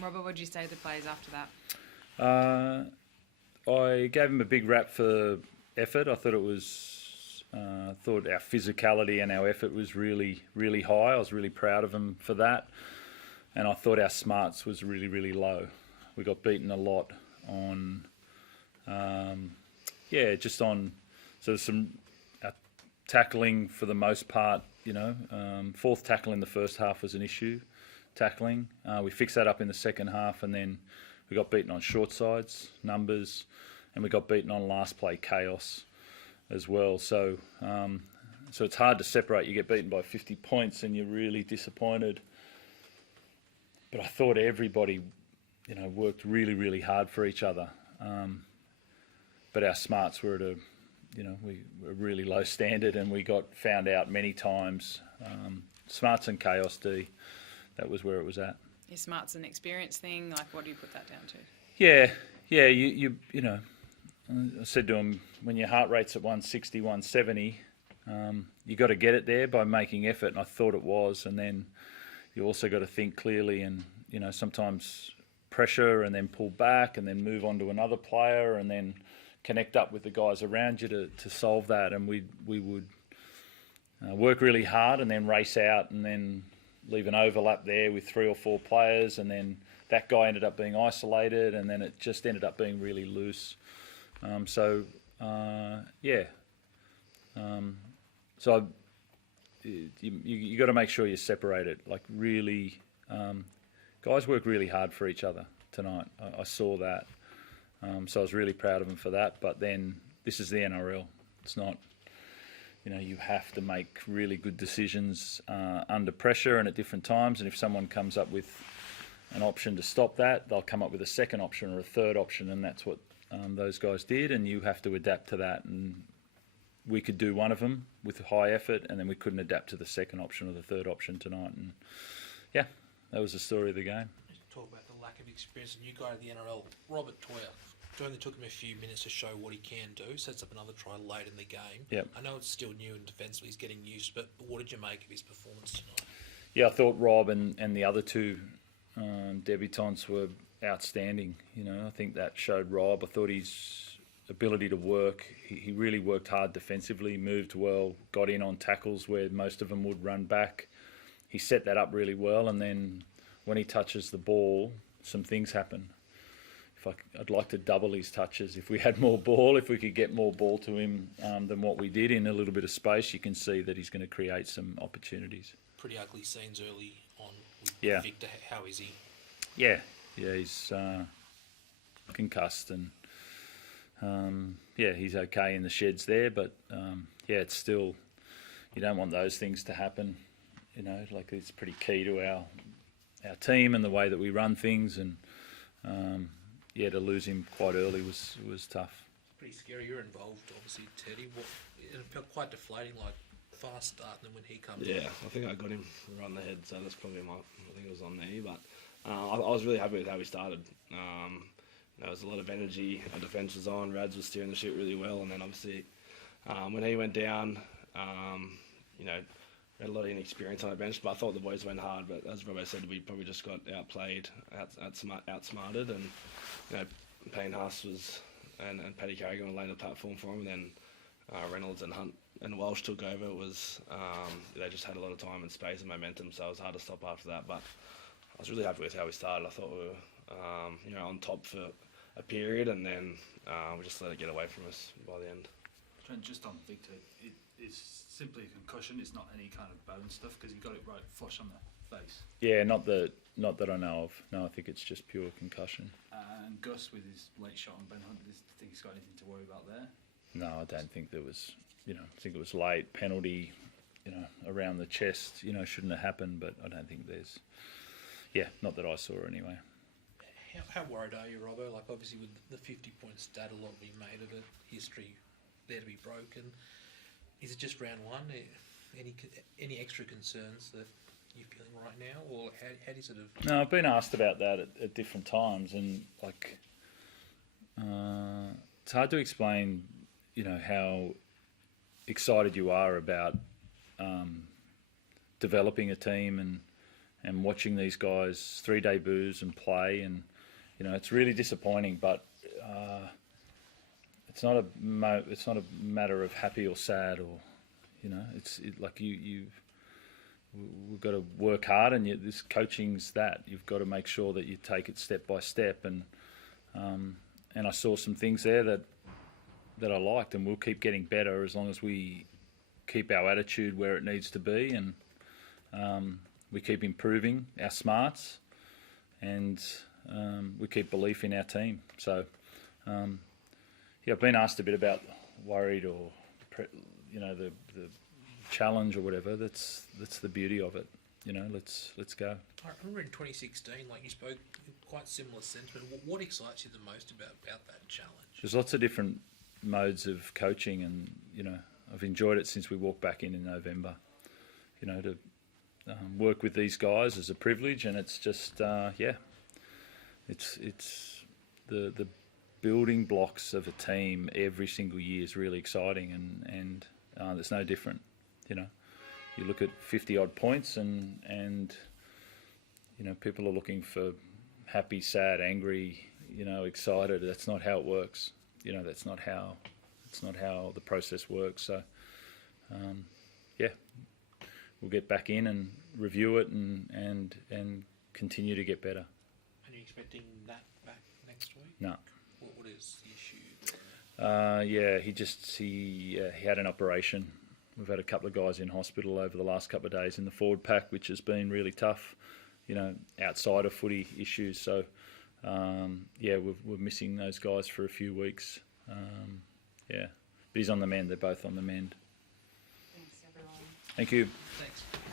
Robbo, what did you say to the players after that? I gave him a big rap for effort. I thought thought our physicality and our effort was really, really high. I was really proud of him for that. And I thought our smarts was really, really low. We got beaten a lot on, just on sort of some tackling for the most part. Fourth tackle in the first half was an issue. Tackling. We fixed that up in the second half, and then we got beaten on short sides, numbers, and we got beaten on last play chaos as well. So it's hard to separate. You get beaten by 50 points and you're really disappointed. But I thought everybody, worked really, really hard for each other. But our smarts were at a really low standard, and we got found out many times. Smarts and chaos, D. That was where it was at. Your smart's an experience thing. Like, what do you put that down to? Yeah. I said to him, when your heart rate's at 160, 170, you got to get it there by making effort, and I thought it was. And then you also got to think clearly, and sometimes pressure, and then pull back, and then move on to another player, and then connect up with the guys around you to solve that. And we would work really hard, and then race out, and then leave an overlap there with 3 or 4 players, and then that guy ended up being isolated, and then it just ended up being really loose. So you got to make sure you separate it. Like, really, guys work really hard for each other tonight. I saw that. So I was really proud of them for that. But then this is the NRL. It's not. You have to make really good decisions under pressure and at different times. And if someone comes up with an option to stop that, they'll come up with a second option or a third option, and that's what those guys did. And you have to adapt to that. And we could do one of them with high effort, and then we couldn't adapt to the second option or the third option tonight. And yeah, that was the story of the game. Talk about the lack of experience, and you guy at the NRL, Robert Toyer. It only took him a few minutes to show what he can do. Sets up another try late in the game. Yep. I know it's still new and defensively he's getting used, but what did you make of his performance tonight? Yeah, I thought Rob and the other two debutants were outstanding. I think that showed Rob. I thought his ability to work, he really worked hard defensively, moved well, got in on tackles where most of them would run back. He set that up really well, and then when he touches the ball, some things happen. I'd like to double his touches. If we had more ball, if we could get more ball to him than what we did in a little bit of space, you can see that he's going to create some opportunities. Pretty ugly scenes early on with Victor. How is he? Yeah, he's concussed, and he's okay in the sheds there. But it's still, you don't want those things to happen. It's pretty key to our team and the way that we run things, and to lose him quite early was tough. It's pretty scary. You're involved, obviously, Teddy. It felt quite deflating, like fast start, and then when he comes I think I got him right in the head, so that's probably I think it was on me, but I was really happy with how he started. There was a lot of energy, our defence was on, Rads was steering the ship really well, and then obviously when he went down, we had a lot of inexperience on the bench, but I thought the boys went hard. But as Robbo said, we probably just got outplayed, outsmarted, and Payne Haas and Paddy Carrigan were laying the platform for him. And then Reynolds and Hunt and Walsh took over. It was they just had a lot of time and space and momentum, so it was hard to stop after that. But I was really happy with how we started. I thought we were on top for a period, and then we just let it get away from us by the end. Trent, just on Victor, it's simply a concussion. It's not any kind of bone stuff, because he got it right flush on the face. Yeah, not that I know of. No, I think it's just pure concussion. And Gus with his late shot on Ben Hunt, do you think he's got anything to worry about there? No, I don't think there was. I think it was late penalty. Around the chest. Shouldn't have happened, but I don't think there's. Yeah, not that I saw anyway. How worried are you, Robbo? Like, obviously with the 50-point stat, a lot will be made of it. History there to be broken. Is it just round one? Any extra concerns that you're feeling right now, or how do you sort of? No, I've been asked about that at different times, and it's hard to explain. How excited you are about developing a team and and watching these guys 3 debuts and play, and it's really disappointing. But it's not a matter of happy or sad, or we've got to work hard, and this coaching's that you've got to make sure that you take it step by step, and I saw some things there that I liked, and we'll keep getting better as long as we keep our attitude where it needs to be, and we keep improving our smarts, and we keep belief in our team. So, I've been asked a bit about worried or the challenge or whatever. That's the beauty of it. Let's go. I remember in 2016, like you spoke, quite similar sentiment. What excites you the most about that challenge? There's lots of different modes of coaching, and I've enjoyed it since we walked back in November. To work with these guys is a privilege, and it's just it's the building blocks of a team every single year is really exciting, and there's no different. You look at 50-odd points, and people are looking for happy, sad, angry, excited. That's not how it works. That's not how the process works. So, we'll get back in and review it and continue to get better. Are you expecting that back next week? No. What is the issue? He had an operation. We've had a couple of guys in hospital over the last couple of days in the forward pack, which has been really tough, outside of footy issues. So, we're missing those guys for a few weeks. But he's on the mend. They're both on the mend. Thanks, everyone. Thank you. Thanks.